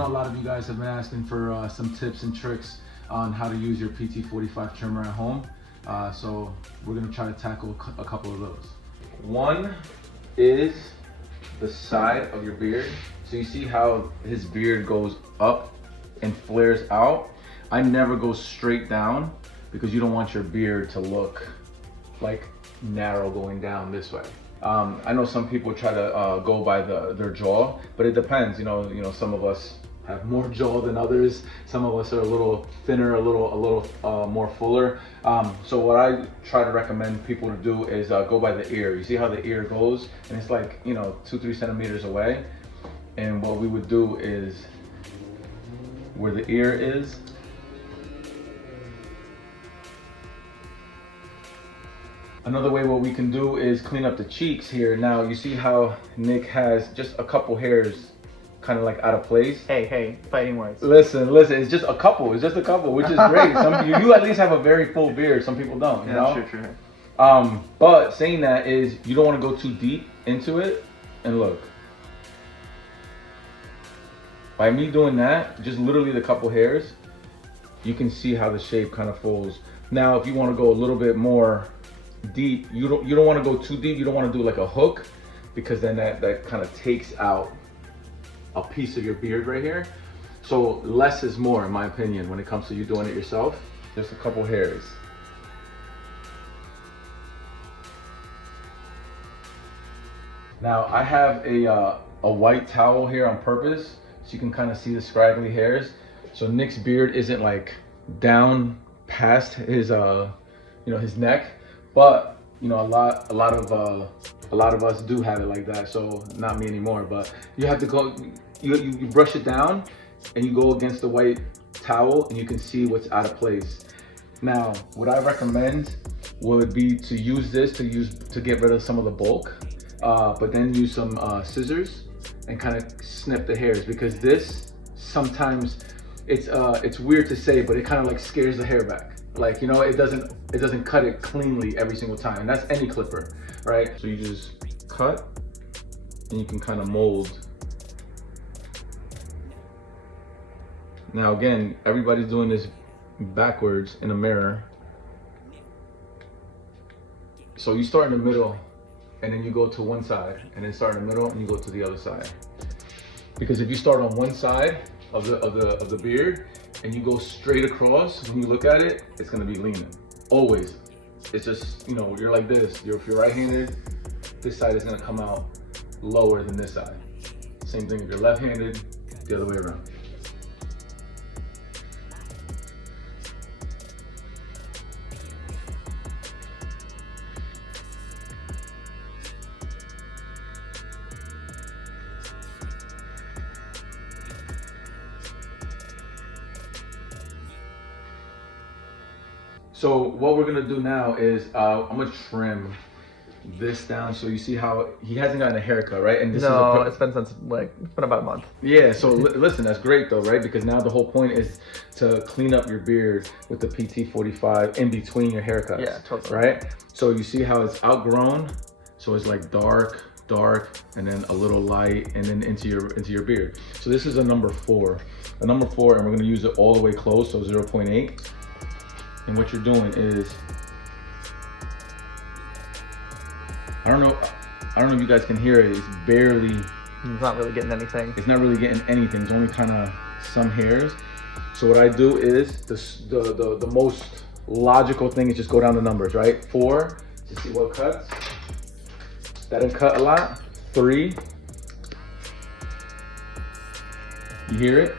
know a lot of you guys have been asking for some tips and tricks on how to use your PT45 trimmer at home. So we're gonna try to tackle a couple of those. One is the side of your beard. So you see how his beard goes up and flares out? I never go straight down because you don't want your beard to look like narrow going down this way. I know some people try to go by their jaw, but it depends. You know, some of us have more jaw than others. Some of us are a little thinner, a little more fuller. So what I try to recommend people to do is go by the ear. You see how the ear goes, and it's like 2-3 centimeters away. And what we would do is where the ear is, another way what we can do is clean up the cheeks here. Now you see how Nick has just a couple hairs kind of like out of place. Hey, fighting words. Listen, it's just a couple, which is great. You at least have a very full beard, some people don't, you know? Sure. But saying that is, you don't want to go too deep into it. And look, by me doing that, just literally the couple hairs, you can see how the shape kind of folds. Now, if you want to go a little bit more deep, you don't want to go too deep. You don't want to do like a hook, because then that kind of takes out a piece of your beard right here. So less is more, in my opinion, when it comes to you doing it yourself. Just a couple hairs. Now I have a white towel here on purpose, so you can kind of see the scraggly hairs. So Nick's beard isn't like down past his his neck, but a lot of us do have it like that. So not me anymore, but you have to go, you brush it down and you go against the white towel and you can see what's out of place. Now what I recommend would be to use this to get rid of some of the bulk, but then use some scissors and kind of snip the hairs, because this sometimes it's weird to say, but it kind of like scares the hair back. Like, it doesn't cut it cleanly every single time, and that's any clipper, right? So you just cut and you can kind of mold. Now again, everybody's doing this backwards in a mirror. So you start in the middle and then you go to one side, and then start in the middle and you go to the other side. Because if you start on one side of the beard and you go straight across, when you look at it, it's gonna be leaning. Always. It's just, you're like this. If you're right-handed, this side is gonna come out lower than this side. Same thing if you're left-handed, the other way around. So what we're gonna do now is I'm gonna trim this down. So you see how he hasn't gotten a haircut, right? And this it's been about a month. Yeah. So listen, that's great though, right? Because now the whole point is to clean up your beard with the PT45 in between your haircuts. Yeah, totally. Right. So you see how it's outgrown. So it's like dark, and then a little light, and then into your beard. So this is a number 4, and we're gonna use it all the way close, so 0.8. And what you're doing is, I don't know if you guys can hear it. It's not really getting anything. It's not really getting anything. It's only kind of some hairs. So what I do is the most logical thing is just go down the numbers, right? 4 to see what cuts. That didn't cut a lot. 3. You hear it?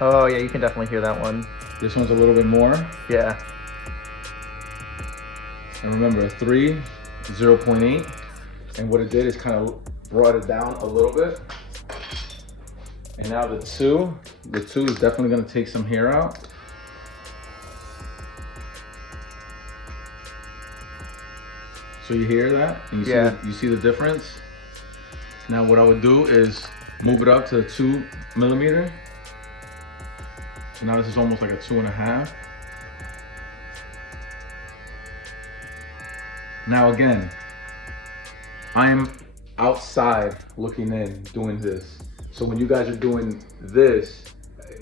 Oh yeah, you can definitely hear that one. This one's a little bit more. Yeah. And remember, 3, 0.8. And what it did is kind of brought it down a little bit. And now the 2 is definitely gonna take some hair out. So you hear that? And you see the difference? Now what I would do is move it up to 2 millimeter. So now this is almost like a 2.5. Now again, I'm outside looking in, doing this. So when you guys are doing this,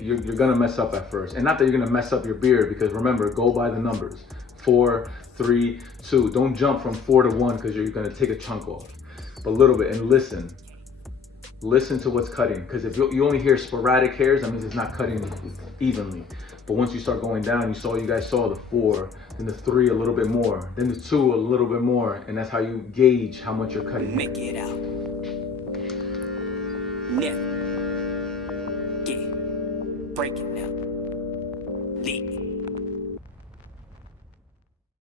you're gonna mess up at first. And not that you're gonna mess up your beard, because remember, go by the numbers. 4, 3, 2. Don't jump from 4 to 1 because you're gonna take a chunk off. But a little bit, and listen. Listen to what's cutting, because if you only hear sporadic hairs, that means it's not cutting evenly. But once you start going down, you guys saw the 4, then the 3 a little bit more, then the 2 a little bit more, and that's how you gauge how much you're cutting. Make it out. Nip. Yeah. Breaking out.